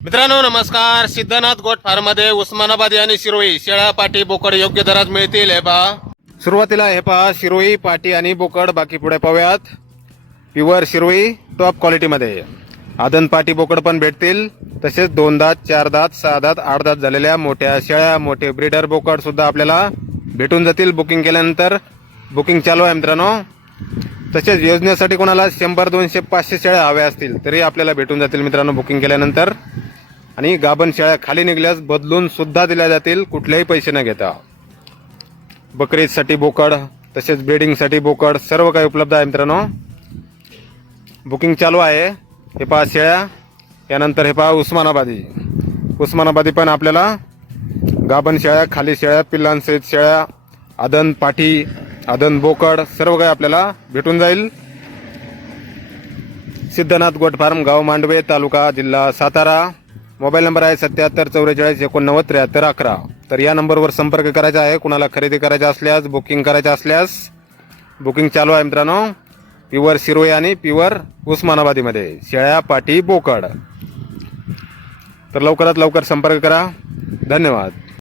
मित्रांनो नमस्कार. Siddhanath goat farm मध्ये उस्मानाबादी आणि शिरोई शेळ्या पाटी बोकड योग्य दरात मिळतील. हे पहा सुरुवातीला हे पहा शिरोई पाटी आणि बोकड. बाकी पुढे पाहूयात. प्युअर शिरोई टॉप क्वालिटी मध्ये आदन पाटी बोकड पण भेटतील. तसेच 2 दात 4 दात 6 दात 8 दात झालेल्या मोठ्या शेळ्या मोठे ब्रीडर बोकड सुद्धा आपल्याला भेटून जातील. बुकिंग केल्यानंतर बुकिंग चालू आहे मित्रांनो. तसेच योजनेसाठी कोणाला 100 200 500 शेळ्या हव्या असतील तरी आपल्याला भेटून जातील मित्रांनो बुकिंग केल्यानंतर. आणि गाभण शेळ्या खाली निघल्यास बदलून सुद्धा दिल्या जातील कुठलेही पैसे न घेता. बकरीसाठी बोकड तसेच ब्रीडिंगसाठी बोकड सर्व काही उपलब्ध आहे मित्रांनो. बुकिंग चालू आहे. हे पहा शेळ्या. यानंतर हे पहा उस्मानाबादी पण आपल्याला गाभण शेळ्या खाली शेळ्या पिल्लांसहित शेळ्या आदन पाठी आदन बोकड सर्व काही आपल्याला भेटून जाईल. सिद्धनाथ गोट फार्म, गाव मांडवे, तालुका जिल्हा सातारा. मोबाईल नंबर आहे 77 44 89 73 11. तर या नंबरवर संपर्क करायचा आहे. कुणाला खरेदी करायचा असल्यास बुकिंग करायचं असल्यास बुकिंग चालू आहे मित्रांनो. प्युअर शिरोई आणि प्युअर उस्मानाबादीमध्ये शेळ्या पाटी बोकड. तर लवकरात लवकर संपर्क करा. धन्यवाद.